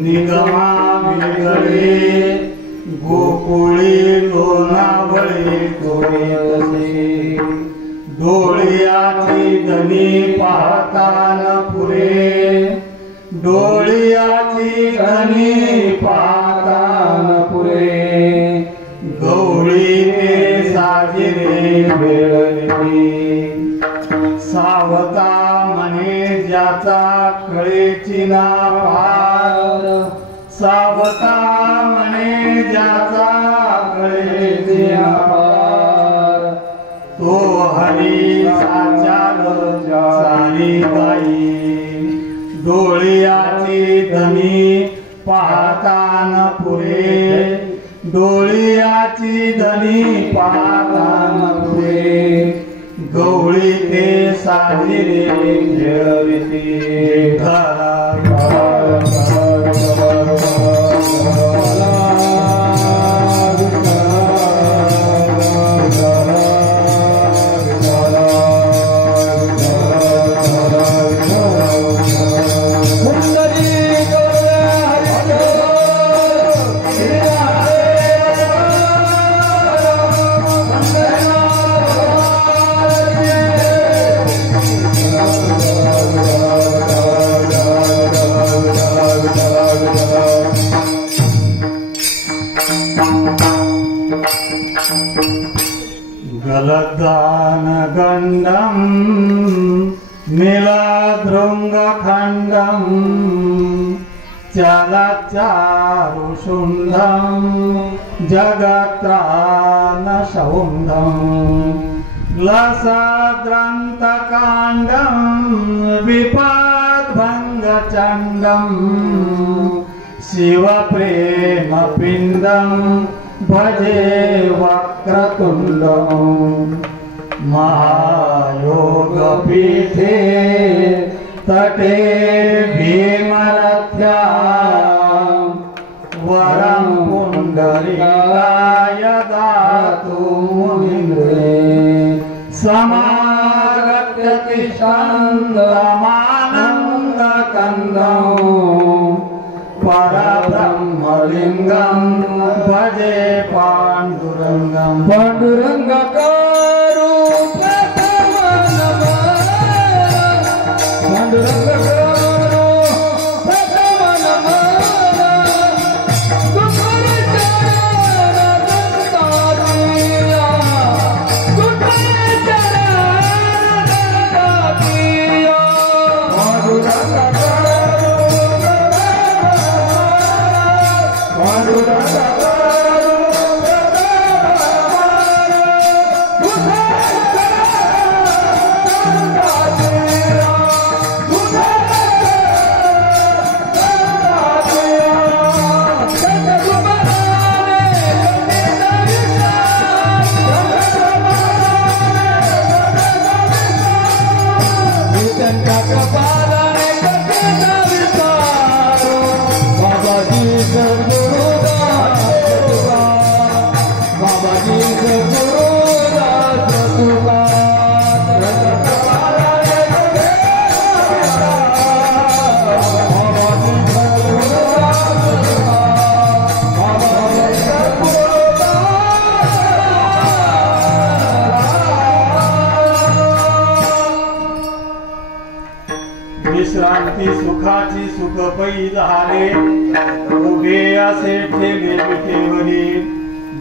Nigma विगळे गोकुळी लोणावळे तोरे तसे डोळ्याची धनी पाहतान पुरे डोळ्याची धनी पाहतान पुरे गवळी ते साजिरे वेळली सावता म्हणे ज्याचा कळेची ना पार सावता म्हणे ज्याचा कळेची ना पार तो हरी साचार चाली बाई डोळ्याची धनी पाहतान पुरे डोळ्याची धनी पाहतान पुरे गवळी ते साजिरे खेळविते गलदान गंडम नीलाद्रुंगखंडम चलचारुषुंडम जगत्रानशौंडम लसद्रंतकांडम विपद्भंगचंडम शिवप्रेमपिंडम भजे वक्रतुंडम महायोगपीठे तटे भीमरथ्या वरं पुंडरीकाय दातु मुनीन्द्रे समागत्य तिष्ठन्तमानन्दकन्दं परब्रह्मलिंगं भजे पांडुरंगं पांडुरंगकारो प्रथम नमः पांडुरंगकारो प्रथम नमः गुरुचरण दत्तात्रेया गुरुचरण दत्तात्रेया विश्रांती सुखाची सुख पै झाले उभे असे ठेले विटेवरी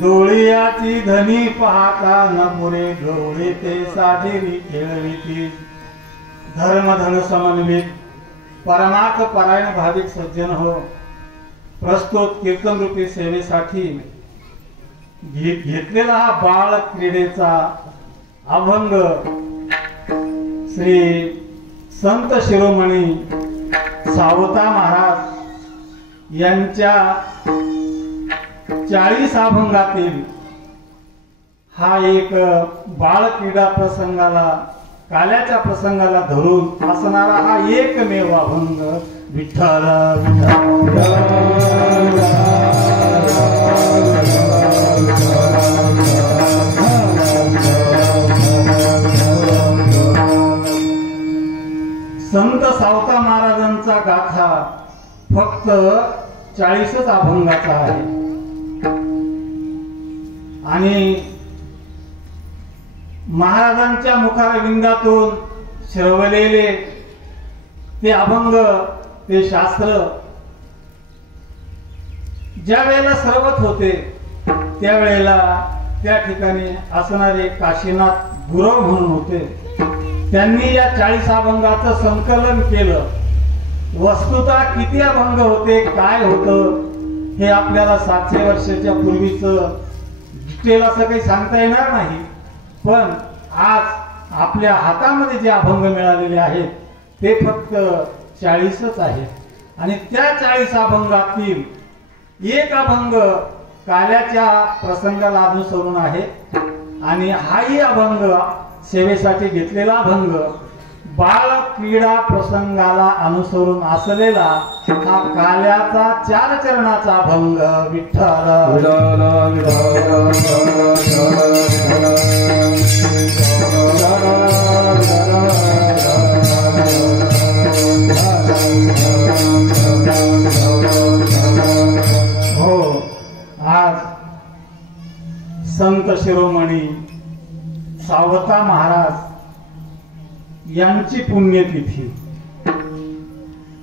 डोळ्याची धनी पाहता न पुरे गवळी ते साजिरी खेळविती धर्मधन समन्वित परमार्थ परायण भाविक सज्जन हो प्रस्तुत कीर्तन रूपी सेवेसाठी घेतलेला हा बाळ क्रीडेचा अभंग श्री संत शिरोमणी सावता महाराज यांच्या 40 अभंगातील हा एक बाळ क्रीडा प्रसंगाला काल्याच्या प्रसंगाला धरून असणारा हा एकमेव अभंग विठ्ठल संत सावता महाराजांचा गाथा फक्त 40च अभंगाचा आहे आणि महाराजांच्या मुखारविंदातून श्रवलेले ते अभंग, ते शास्त्र ज्या वेळेला सर्वत होते त्यावेळेला त्या ठिकाणी असणारे काशीनाथ गुरव म्हणून होते. त्यांनी या 40 अभंगाचं संकलन केलं. वस्तुतः किती अभंग होते, काय होतं हे आपल्याला 700 वर्षाच्या पूर्वीचं डिटेल असं काही सांगता येणार नाही. पण आज आपल्या हातामध्ये जे अभंग मिळालेले आहेत ते फक्त 40च आहेत आणि त्या 40 अभंगातील एक अभंग काल्याच्या प्रसंगाला अनुसरून आहे आणि हाही अभंग सेवेसाठी घेतलेला अभंग बाल क्रीडा प्रसंगाला अनुसरून असलेला हा काल्याचा 4 चरणाचा अभंग. विठ्ठल हो, आज संत शिरोमणी सावता महाराज यांची पुण्यतिथी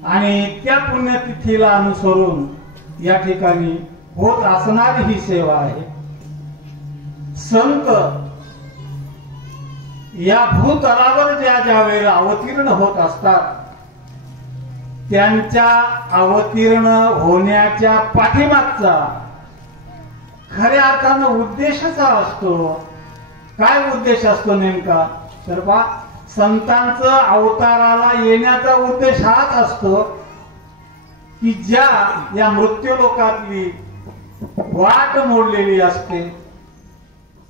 आणि त्या पुण्यतिथीला अनुसरून या ठिकाणी होत असणारी ही सेवा आहे. संत या भूतलावर ज्या वेळेला अवतीर्ण होत असतात त्यांच्या अवतीर्ण होण्याच्या पाठीमागचा खऱ्या अर्थानं उद्देशचा असतो. काय उद्देश असतो नेमका? तर बा संतांचं अवताराला येण्याचा उद्देश हाच असतो की ज्या या मृत्यूलोकातली वाट मोडलेली असते,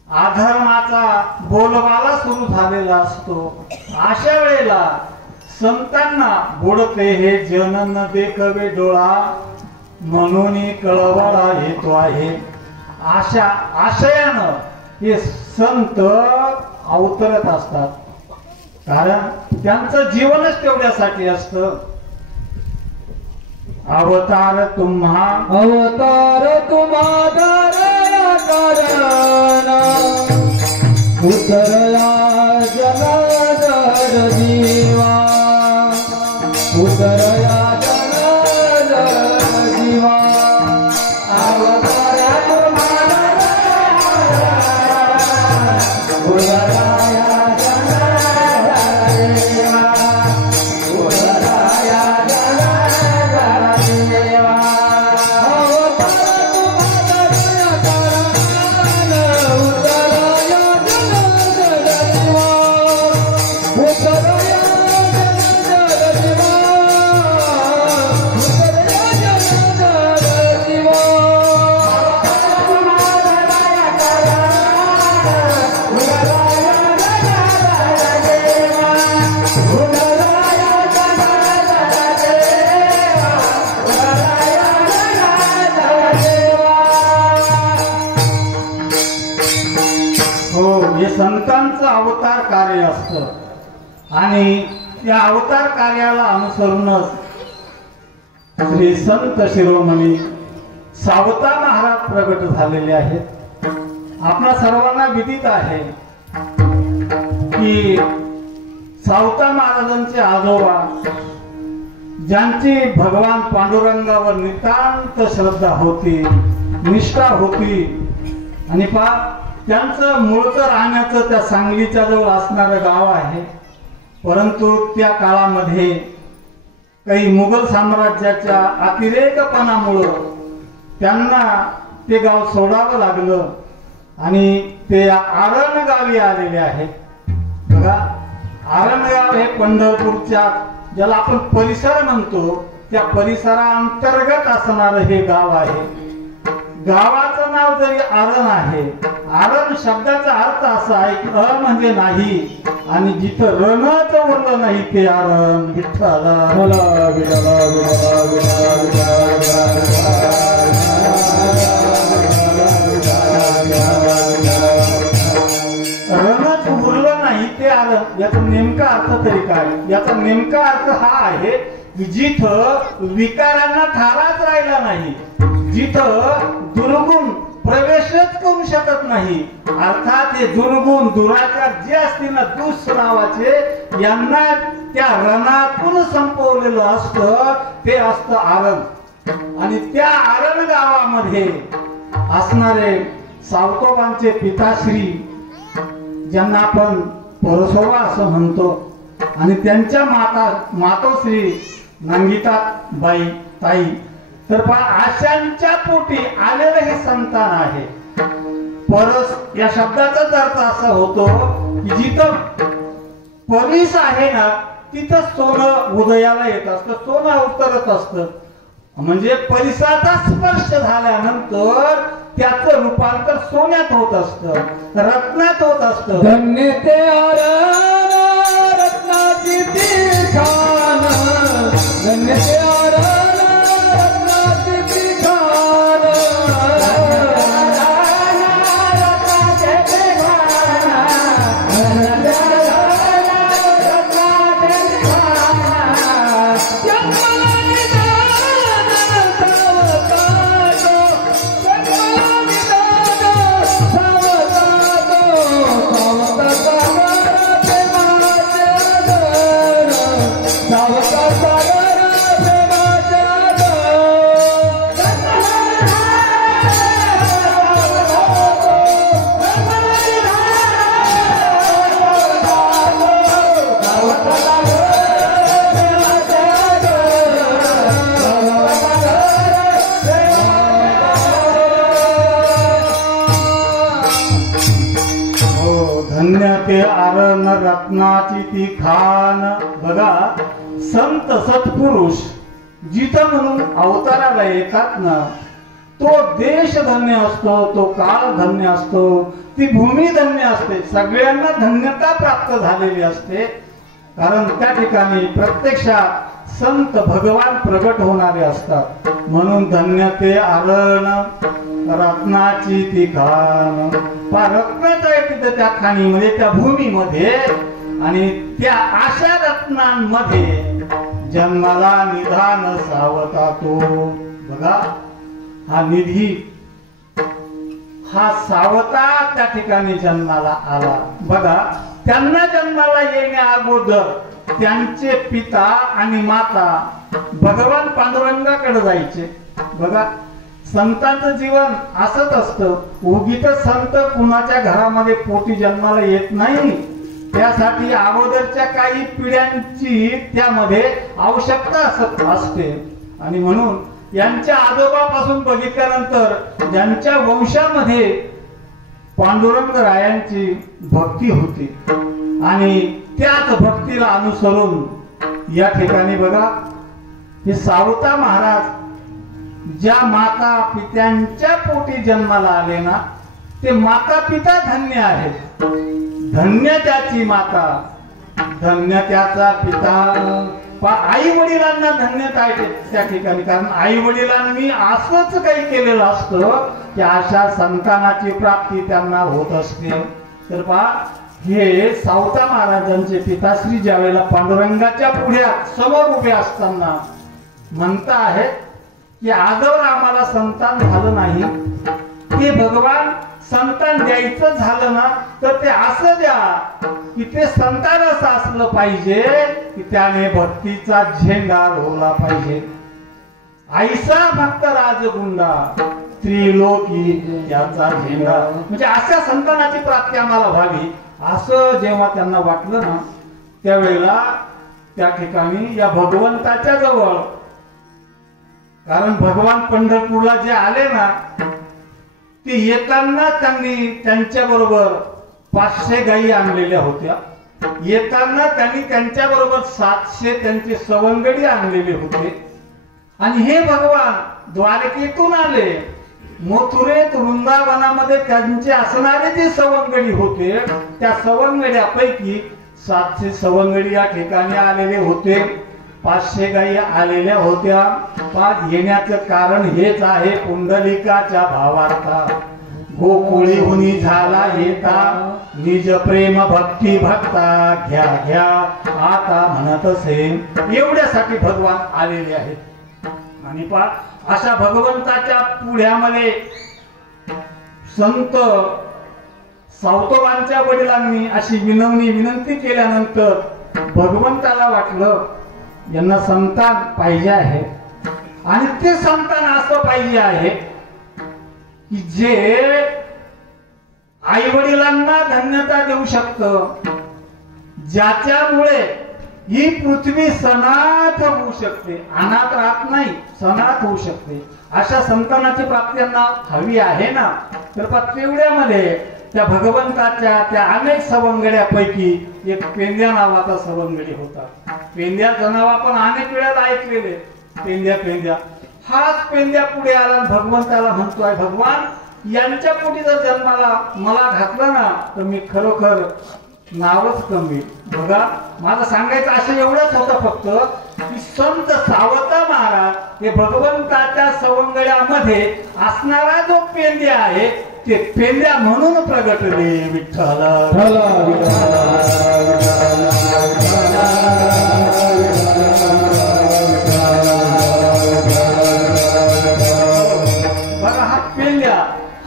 अधर्माचा बोलबाला सुरू झालेला असतो, अशा वेळेला संतांना बुडते हे जन न देखवे डोळा म्हणून कळवळा येतो आहे. अशा आशयानं हे संत अवतरत असतात कारण त्यांचं जीवनच तेवढ्यासाठी असतं. अवतार तुम्हा कारण उतरया जगदर जीवा, उतरया जगदर जीवा. संतांचं अवतार कार्य असतं आणि त्या अवतार कार्याला अनुसरूनच श्री संत शिरोमणी सावता महाराज प्रगट झालेले आहेत. आपल्या सर्वांना विदित आहे की सावता महाराजांचे आजोबा ज्यांची भगवान पांडुरंगावर नितांत श्रद्धा होती, निष्ठा होती आणि त्यांचं मूळचं राहण्याचं त्या सांगलीच्या जवळ असणारं गाव आहे. परंतु त्या काळामध्ये काही मुघल साम्राज्याच्या अतिरेकपणामुळं त्यांना ते गाव सोडावं लागलं आणि ते आरण गावी आलेले आहेत. बघा, आरणगाव हे पंढरपूरच्या ज्याला आपण परिसर म्हणतो त्या परिसराअंतर्गत असणारं हे गाव आहे. गावाचं नाव जरी आरण आहे, आरण शब्दाचा अर्थ असा आहे की अ म्हणजे नाही आणि जिथं रणच उरलं नाही ते आरण. विठ्ठल रणच उरलं नाही ते आरण. याचा नेमका अर्थ तरी काय? याचा नेमका अर्थ हा आहे की जिथं विकारांना थाराच राहिला नाही, जिथं दुर्गुण प्रवेशच करू शकत नाही, अर्थात हे दुर्गुण दुराचार जे असतील ना दुष्ट नावाचे, यांना त्या रणातून संपवलेलं असतं ते असतं आरण. आणि त्या आरण गावामध्ये असणारे सावतोबांचे पिताश्री, ज्यांना आपण परसोबा असं म्हणतो, आणि त्यांच्या मातोश्री नंदिताबाई ताई, तर आशांच्या पोटी आलेलं हे संतान आहे. परस या शब्दाचाच अर्थ असा होतो की जिथं परिस आहे ना तिथं सोनं उदयाला येत असतं, सोनं उतरत असतं. म्हणजे परिसाचा स्पर्श झाल्यानंतर त्याचं रूपांतर सोन्यात होत असतं, रत्नात होत असतं. धन्य ते आरण रत्नाची ती खान, धन्य ते आरण रत्नाची ती खान, ते आरण रत्नाची ती खान. बघा, संत सत्पुरुष जिथं म्हणून अवताराला येतात ना, तो देश धन्य असतो, तो काळ धन्य असतो, ती भूमी धन्य असते, सगळ्यांना धन्यता प्राप्त झालेली असते. कारण त्या ठिकाणी प्रत्यक्षात संत भगवान प्रगट होणारे असतात. म्हणून धन्य ते आरण रत्नाची ती खान. रत्नच आहे तिथे त्या खाणीमध्ये, त्या भूमीमध्ये. आणि त्या अशा रत्नांमध्ये जन्माला निधान सावता तो. बघा, हा निधी, हा सावता त्या ठिकाणी जन्माला आला. बघा, त्यांना जन्माला येण्या अगोदर त्यांचे पिता आणि माता भगवान पांडुरंगाकडे जायचे. बघा, संतांचं जीवन असंच असतं. उगीच संत कुणाच्या घरामध्ये पोटी जन्माला येत नाही, त्यासाठी अगोदरच्या काही पिढ्यांची त्यामध्ये आवश्यकता असते. आणि म्हणून यांच्या आजोबापासून बघितल्यानंतर ज्यांच्या वंशामध्ये पांडुरंग रायांची भक्ती होती, आणि त्याच भक्तीला अनुसरून या ठिकाणी बघा, हे सावता महाराज ज्या माता पित्यांच्या पोटी जन्माला आले ना, ते माता पिता धन्य आहेत. धन्य त्याची माता, धन्य त्याचा पिता. आई वडिलांना धन्यता आहे त्या ठिकाणी. कारण आई वडिलांनी असंच काही केलेलं असतं की अशा संतानाची प्राप्ती त्यांना होत असते. तर पहा, हे सावता महाराजांचे पिताश्री ज्या वेळेला पांडुरंगाच्या पुढ्यात समोर उभे असताना म्हणता आहेत की आजवर आम्हाला संतान झालं नाही, ते भगवान संतान द्यायचं झालं ना तर ते असं द्या की ते संतान असं असलं पाहिजे की त्याने भक्तीचा झेंडा रोवला पाहिजे. ऐसा भक्त राजगुंडा त्रिलोकी याचा झेंडा. म्हणजे अशा संतानाची प्राप्ती आम्हाला व्हावी असं जेव्हा त्यांना वाटलं ना, त्यावेळेला त्या ठिकाणी या भगवंताच्या जवळ, कारण भगवान पंढरपूरला जे आले ना, ते येताना त्यांनी त्यांच्या बरोबर 500 गायी आणलेल्या होत्या. येताना त्यांनी त्यांच्या बरोबर 700 त्यांचे सवंगडी आणलेले होते. आणि हे भगवान द्वारकेतून आले. मथुरेत वृंदावनामध्ये त्यांचे असणारे जे सवंगडी होते, त्या सवंगड्यापैकी 700 सवंगडी या ठिकाणी आलेले होते. 500 गायी आलेल्या होत्या. येण्याचं कारण हेच आहे पुंडलिकाच्या भावार्था. गोकुळीहुनी झाला येता निज प्रेम भक्ती भक्ता घ्या घ्या आता म्हणत असेल एवढ्यासाठी भगवान आलेले आहेत. आणि पा अशा भगवंताच्या पुढ्यामध्ये संत सावतोबांच्या वडिलांनी अशी विनंती केल्यानंतर भगवंताला वाटलं यांना संतान पाहिजे आहे आणि ते संतान असं पाहिजे आहे की जे आई वडिलांना धन्यता देऊ शकतं, ज्याच्यामुळे ही पृथ्वी सनाथ होऊ शकते, अनाथ राहत नाही, सनाथ होऊ शकते. अशा संतानाची प्राप्ती यांना हवी आहे ना. तर तेवढ्यामध्ये त्या भगवंताच्या त्या अनेक सवंगड्यापैकी एक पेंद्या नावाचा सवंगडी होता. पेंद्याचं नाव आपण अनेक वेळा ऐकलेले, पेंद्या पेंद्या. हाच पेंद्या पुढे आला भगवंताला म्हणतोय भगवान यांच्या पोटी जर जन्माला मला घातलं ना तर मी खरोखर नावच कमी. बघा माझं सांगायचं असं एवढंच होतं फक्त की संत सावता महाराज हे भगवंताच्या सवंगड्यामध्ये असणारा जो पेंद्या आहे ते पेंद्या म्हणून प्रगटले. विठ्ठल बघा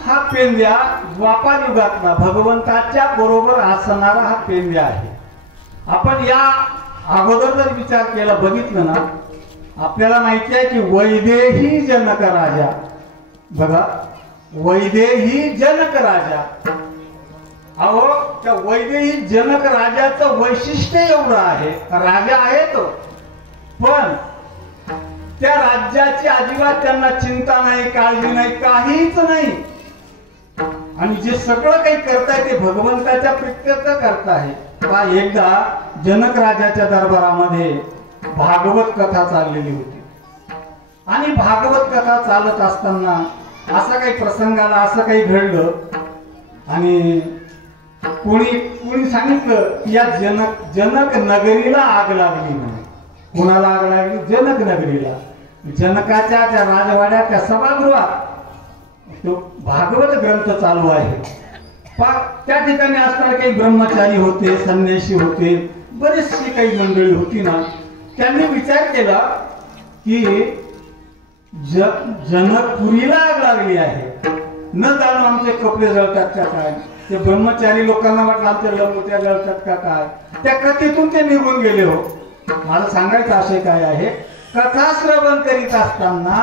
हा पेंद्या द्वापार युगातला भगवंताच्या बरोबर असणारा हा पेंद्या आहे. आपण या अगोदर जर विचार केला बघितलं ना आपल्याला माहिती आहे की वैदेही जनक राजा. बघा वैदेही जनक राजा. अहो त्या वैदेही जनक राजाचं वैशिष्ट्य एवढं आहे, राजा आहे तो पण त्या राज्याची अजिबात त्यांना चिंता नाही, काळजी नाही, काहीच नाही. आणि जे सगळं काही करताय ते भगवंताच्या प्रित्यर्थ करताय. एकदा जनक राजाच्या दरबारामध्ये भागवत कथा चाललेली होती आणि भागवत कथा चालत असताना असा काही प्रसंगाला असं काही घडलं आणि कोणी सांगितलं या जनक नगरीला आग लागली म्हणे. कोणाला आग लागली? जनक नगरीला. जनकाच्या त्या राजवाड्यात त्या सभागृहात तो भागवत ग्रंथ चालू आहे. त्या ठिकाणी असणारे काही ब्रह्मचारी होते, संन्यासी होते, बरीचशी काही मंडळी होती ना. त्यांनी विचार केला की जनकपुरीला आग लागली आहे, न जाणून आमचे कपडे जळतात का काय. ते ब्रह्मचारी लोकांना वाटलं आमच्या लंगोट्या जळतात का काय. त्या कथेतून ते निघून गेले. हो मला सांगायचं असे काय आहे, कथा श्रवण करीत असताना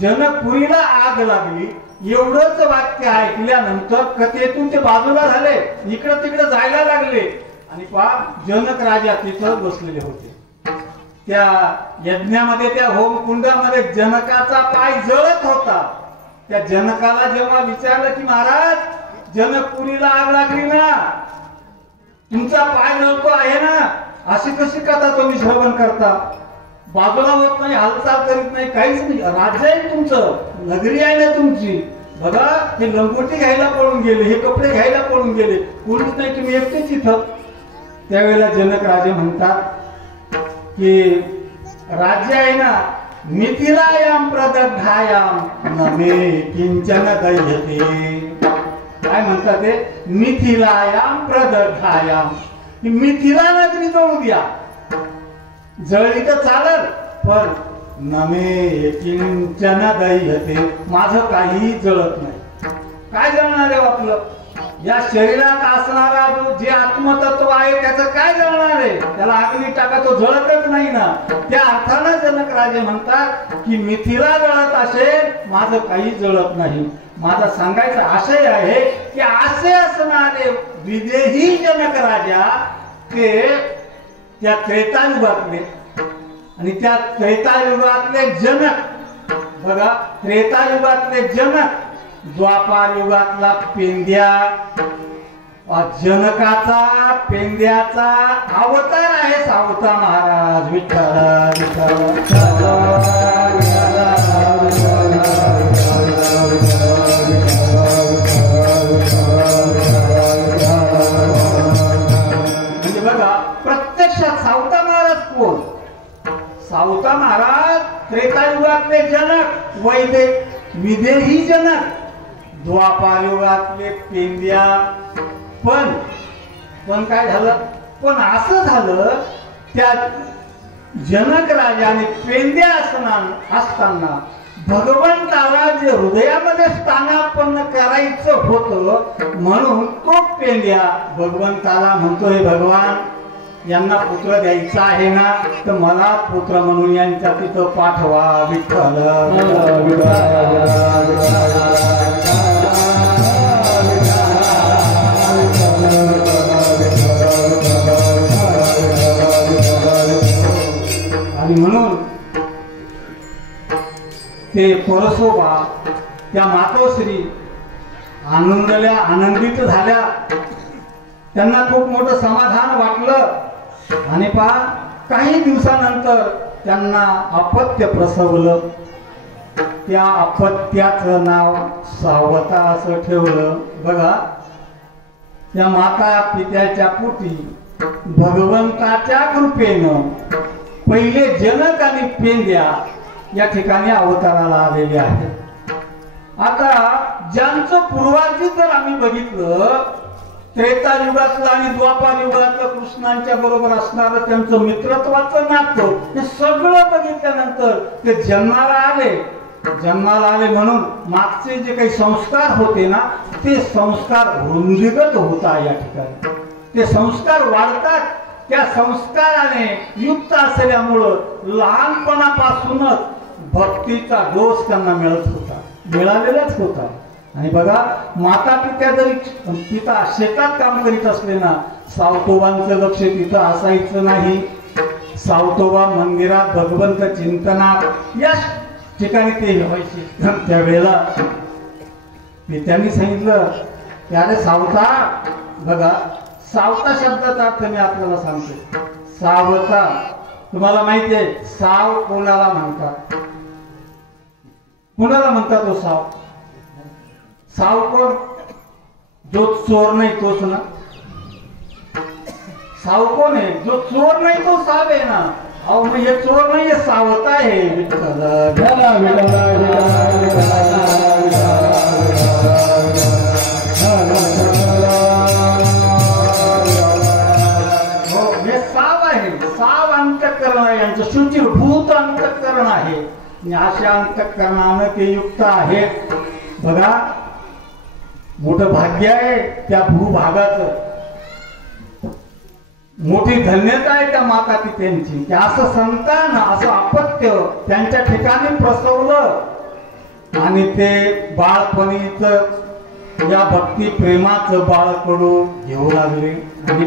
जनकपुरीला आग लागली एवढंच वाक्य ऐकल्यानंतर कथेतून ते बाजूला झाले, इकडं तिकडं जायला लागले आणि जनक राजा तिथं बसलेले होते. त्या यज्ञामध्ये त्या होम कुंडामध्ये जनकाचा पाय जळत होता. त्या जनकाला जेव्हा विचारलं की महाराज जनकपुरीला आग लागली ना, तुमचा पाय जळतो आहे ना, अशी कशी कथा तुम्ही श्रवण करता, बाजूला होत नाही, हालचाल करीत नाही, काहीच नाही, राज्य आहे तुमचं, नगरी आहे ना तुमची. बघा हे लंगोटी घ्यायला पळून गेले, हे कपडे घ्यायला पळून गेले, कोणीच नाही, तुम्ही एकटेच इथं. त्यावेळेला जनक राजे म्हणतात की राज्य आहे ना, मिथिलायाम प्रदग्धायाम नमे किंचन दह्यते. काय म्हणतात ते? मिथिलायाम प्रदग्धायाम. मिथिला नगरी जळू द्या, जळली तर चालल पण नमे किंचन दह्यते, माझं काही जळत नाही. काय जळणार आहे आपलं? या शरीरात असणारा जो जे आत्मतत्व आहे त्याचं काय जळणार आहे? त्याला अग्नी टाका, तो जळतच नाही ना. त्या अर्थानं जनक राजे म्हणतात की मिथिला जळत असेल, माझं काही जळत नाही. माझा सांगायचा आशय आहे की असे असणारे विदेही जनक राजा ते त्या त्रेतायुगातले आणि त्या त्रेतायुगातले जनक. बघा त्रेतायुगातले जनक, द्वापार युगातला पेंद्या, जनकाचा पेंद्याचा अवतार आहे सावता महाराज. विठ्ठल म्हणजे बघा प्रत्यक्षात सावता महाराज कोण? सावता महाराज त्रेतायुगातले जनक, विदेही जनक, द्वापार युगातले पेंड्या पण काय झालं, पण असं झालं त्या जनक राजाने पेंड्या असताना भगवंताला जे हृदयामध्ये स्थानापन्न करायचं होतं, म्हणून तो पेंड्या भगवंताला म्हणतोय, भगवान यांना पुत्र द्यायचा आहे ना, तर मला पुत्र म्हणून यांच्या तिथं पाठवा. विठ्ठल आणि म्हणून ते परसोबा त्या मातोश्री आनंदित झाल्या. त्यांना खूप मोठं समाधान वाटलं आणि काही दिवसानंतर त्यांना अपत्य प्रसवलं. त्या अपत्याचं नाव सावता असं ठेवलं. बघा, त्या माता पित्याच्या पोटी भगवंताच्या कृपेनं पहिले जनक आणि पेंड्या या ठिकाणी अवताराला आलेले आहेत. आता ज्यांचं पूर्वार्जित जर आम्ही बघितलं, त्रेता युगातलं आणि द्वापार युगातलं कृष्णांच्या बरोबर असणारं त्यांचं मित्रत्वाचं नातं, हे सगळं बघितल्यानंतर ते जन्माला आले म्हणून मागचे जे काही संस्कार होते ना, ते संस्कार वृद्धिगत होता. या ठिकाणी ते संस्कार वाढतात. त्या संस्काराने युक्त असल्यामुळं लहानपणापासूनच भक्तीचा डोस त्यांना मिळालेलाच होता. आणि बघा, माता पित्या जरी पिता शेतात काम करीत असले ना, सावतोबांचं लक्ष तिथं असायचं नाही. सावतोबा मंदिरात भगवंत चिंतनात या ठिकाणी ते व्हायचे. त्यावेळेला पित्यांनी सांगितलं, अरे सावता, बघा सावता शब्दाचा अर्थ मी आपल्याला सांगतो. सावता तुम्हाला माहिती आहे, साव कोणाला म्हणतात? कोणाला म्हणतात तो साव? साव कोण? जो चोर नाही तोच ना. साव कोण आहे? जो चोर नाही तो साव आहे ना. अहो मग हे चोर नाही, हे सावता आहे. साव अंतःकरण आहे, यांचं शुचिभूत अंतःकरण आहे. अशा अंतःकरणानं ते युक्त आहेत. बघा, मोठं भाग्य आहे त्या भूभागाचं, मोठी धन्यता आहे त्या माता पित्यांची. त्या असं संतान, असं अपत्य त्यांच्या ठिकाणी प्रसवलं आणि ते बाळपणीच या भक्ती प्रेमाचं बाळकडू घेऊ लागले. आणि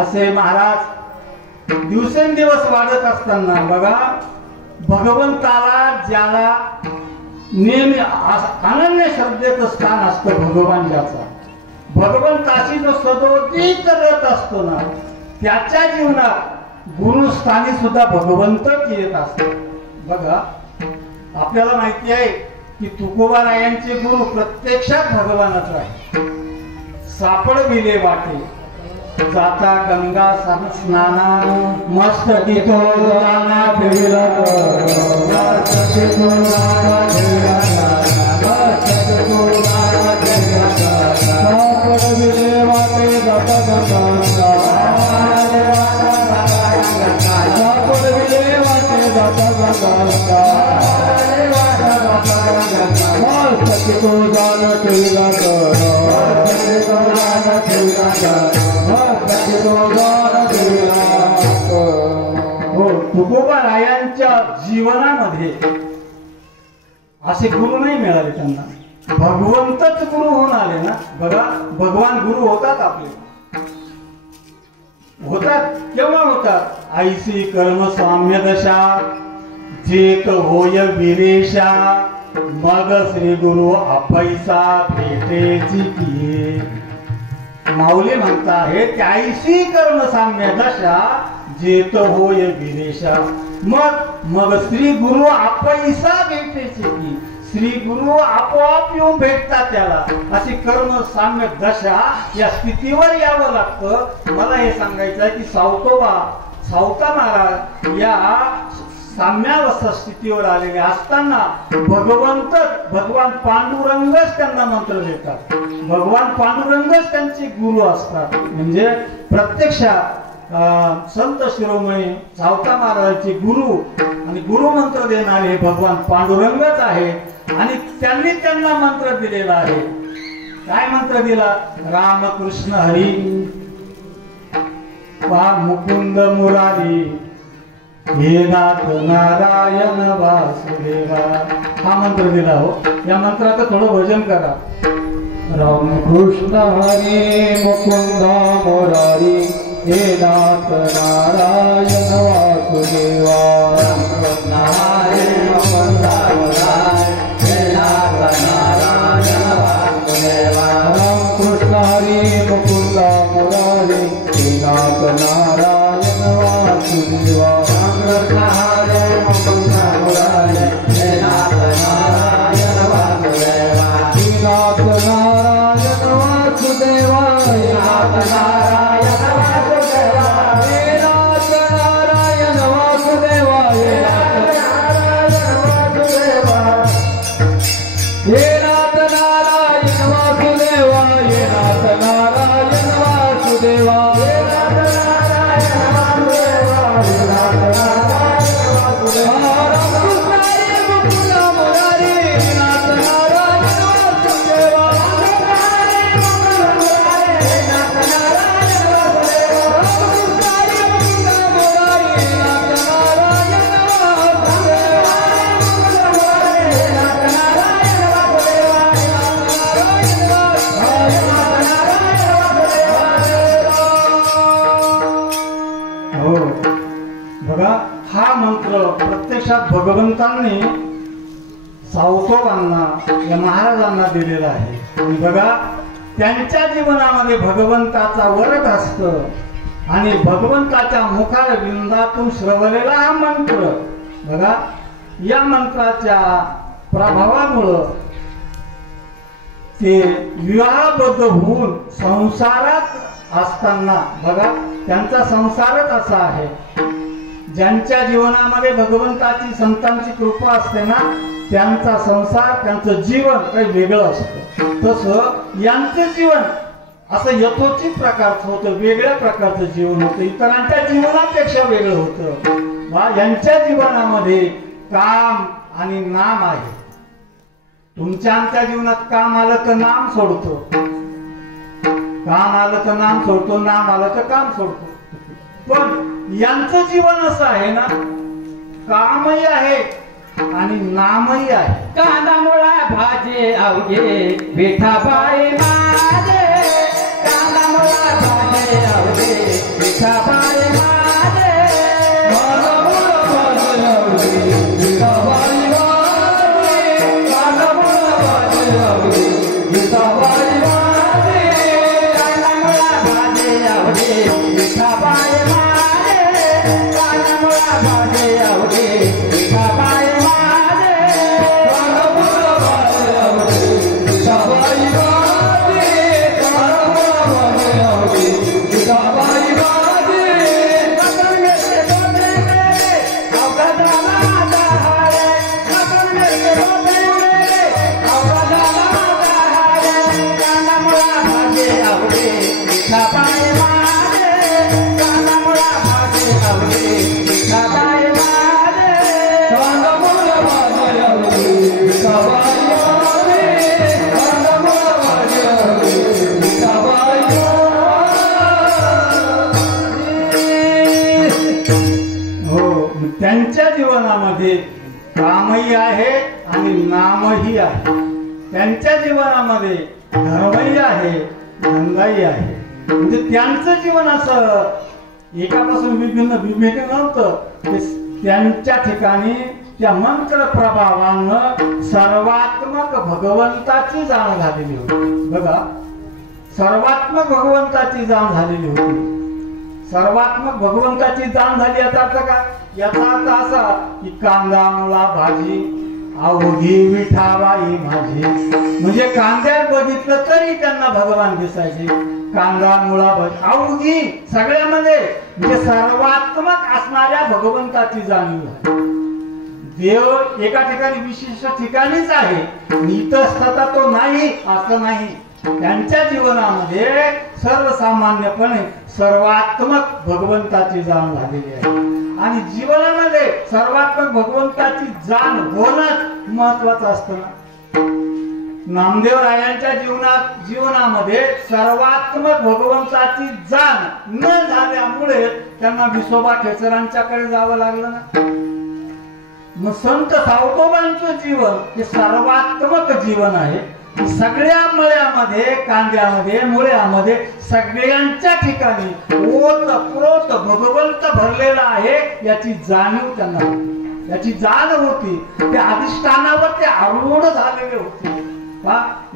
असे महाराज दिवसेंदिवस वाढत असताना बघा, भगवंताला ज्याला नेहमी अनन्य श्रद्धेचं स्थान असतं, भगवान ज्याचा भगवंताशी जो सदोदित करत असतो ना, त्याच्या जीवनात गुरुस्थानी सुद्धा भगवंतच येत असतो. बघा, आपल्याला माहिती आहे की तुकोबारायांचे गुरु प्रत्यक्षात भगवानच आहे. सापडविले वाटे जाता गंगा स्नाना, मस्तकी तो जाना ठेविला, मस्तकी तो जाना ठेविला, मस्तकी तो जाना ठेविला, सापडविले वाटे जाता गंगा, सापडविले वाटे जाता गंगा, मस्तकी तो जाना ठेविला, मस्तकी तो जाना ठेविला. तुकोबारायांच्या जीवनामध्ये असे गुरु नाही मिळाले त्यांना. भगवंतच गुरु होऊन आले ना. बघा, भगवान गुरु होतात आपले. होतात केव्हा होतात? ऐसी कर्म साम्य दशा जेत होय विरेशा, मग श्री गुरु अपैसा भेटेची की. माऊली म्हणता आहे, त्याऐशी कर्म साम्य दशा जेत होय विरेशा, मग श्री गुरु अपैसा भेटेची की. श्री गुरु आपोआप येऊन भेटतात त्याला. अशी कर्म साम्य दशा या स्थितीवर यावं लागतं. मला हे सांगायचं आहे की सावता महाराज या साम्यावस्था स्थितीवर आलेले असताना भगवान पांडुरंगच त्यांना मंत्र देतात. भगवान पांडुरंगच त्यांचे गुरु असतात. म्हणजे प्रत्यक्षात संत शिरोमणी सावता महाराजांचे गुरु आणि गुरु मंत्र देणारे भगवान पांडुरंगच आहे. आणि त्यांनी त्यांना मंत्र दिलेला आहे. काय मंत्र दिला? रामकृष्ण हरी वा मुकुंद मुरारी हे नाथ नारायण वासुदेवा, हा मंत्र दिला. हो, या मंत्राचं थोडं भजन करा. रामकृष्ण हरी मुकुंद मुरारी हे नाथ नारायण वासुदेवा. रामकृष्ण हरी मुकुंद मुरारी हे नाथ नारायण वासुदेवा. रामकृष्ण हरी मुकुंद मुरारी हे नाथ नारायण वासुदेवा. रामकृष्ण हरी मुकुंद मुरारी हे नाथ नारायण वासुदेवा. हे नाथ नारायण वासुदेवा. हे नाथ नारायण वासुदेवा. हे नाथ नारायण वासुदेवा. हे नाथ नारायण वासुदेवा. हे नाथ नारायण वासुदेवा. हे नाथ नारायण वासुदेवा. हे नाथ नारायण वासुदेवा. रामकृष्ण हरी मुकुंद मुरारी हे नाथ नारायण वासुदेवा. हे नाथ नारायण वासुदेवा. रामकृष्ण हरी मुकुंद मुरारी हे नाथ नारायण वासुदेवा. हे नाथ नारायण वासुदेवा. हे नाथ नारायण वासुदेवा. हो, बघा, हा मंत्र प्रत्यक्षात भगवंतांनी सावतोबांना या महाराजांना दिलेला आहे. आणि बघा, त्यांच्या जीवनामध्ये भगवंताचा वरद असतं आणि भगवंताच्या मुखारविंदातून श्रवलेला हा मंत्र. बघा, या मंत्राच्या प्रभावामुळं ते विवाहबद्ध होऊन संसारात असताना, बघा, त्यांचा संसारच असा आहे. ज्यांच्या जीवनामध्ये भगवंताची संतांची कृपा असते ना, त्यांचा संसार, त्यांचं जीवन काही वेगळं असतं. तसं यांचं जीवन असं यथोचित प्रकारचं होतं, वेगळ्या प्रकारचं जीवन होतं, इतरांच्या जीवनापेक्षा वेगळं होतं. यांच्या जीवनामध्ये काम आणि नाम आहे. तुमच्या आमच्या जीवनात काम आलं तर नाम सोडतो, काम आलं तर नाम सोडतो, नाम आलं तर काम सोडतो. पण यांचं जीवन असं आहे ना, कामही आहे आणि नामही आहे. कांदा मुळा भाजे अवघे विठाबाई माझे. कांदा मुळा भाजे अवघे विठाबाई माझे. कांदा मुळा भाजे अवघे विठाबाई माझे. कांदा मुळा भाजे अवघे विठाबाई माझे. कांदा मुळा भाजे अवघे विठाबाई माझे. कांदा मुळा भाजे अवघे विठाबाई त्यांच्या जीवनामध्ये कामही आहे आणि नामही आहे. त्यांच्या जीवनामध्ये धर्मही आहे, धंदाही आहे. म्हणजे त्यांचं जीवन असं एकापासून विभिन्न नव्हतं. त्यांच्या ठिकाणी त्या मंत्र प्रभावानं सर्वात्मक भगवंताची जाण झालेली होती. बघा, सर्वात्मक भगवंताची जाण झालेली होती. सर्वात्मक भगवंताची जाण झाली याचा अर्थ काय? याचा अर्थ असा की कांदा मुळा भाजी अवघी विठाबाई माझी. म्हणजे कांद्यात बघितलं तरी त्यांना भगवान दिसायचे. कांदा मुळा भाजी अवघी, सगळ्यामध्ये म्हणजे सर्वात्मक असणाऱ्या भगवंताची जाणीव झाली. देव एका ठिकाणी विशिष्ट ठिकाणीच आहे, इतस्ततः तो नाही असं नाही. त्यांच्या जीवनामध्ये सर्वसामान्यपणे सर्वात्मक भगवंताची जाण झालेली आहे आणि जीवनामध्ये सर्वात्मक भगवंताची जाण होणं महत्वाचं असतं ना. नामदेव रायांच्या जीवनामध्ये सर्वात्मक भगवंताची जाण न झाल्यामुळे त्यांना विसोबा खेचरांच्याकडे जावं लागलं ना. मग संत सावतोबांचं जीवन हे सर्वात्मक जीवन आहे. सगळ्या मळ्यामध्ये, कांद्यामध्ये, मुळ्यामध्ये सगळ्यांच्या ठिकाणी ओत प्रोत भगवंत भरलेला आहे याची जाणीव त्यांना होती, याची जाण होती. त्या अधिष्ठानावर ते आरूढ झालेले होते.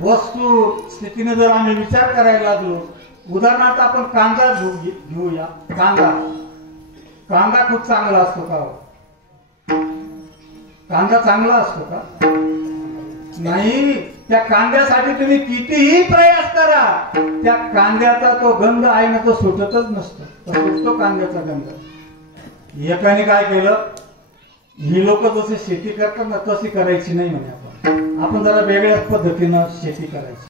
वस्तू स्थितीने जर आम्ही विचार करायला लागलो, उदाहरणार्थ आपण कांदा घेऊया. कांदा खूप चांगला असतो का? कांदा चांगला असतो का? नाही. त्या कांद्यासाठी तुम्ही कितीही प्रयास करा, त्या कांद्याचा तो गंध आहे ना तो सुटतच नसतो, तो सुटतो कांद्याचा गंध. एकाने काय केलं, ही लोक जसे शेती करतात ना तशी करायची नाही म्हणे. आपण जरा वेगळ्याच पद्धतीनं शेती करायची.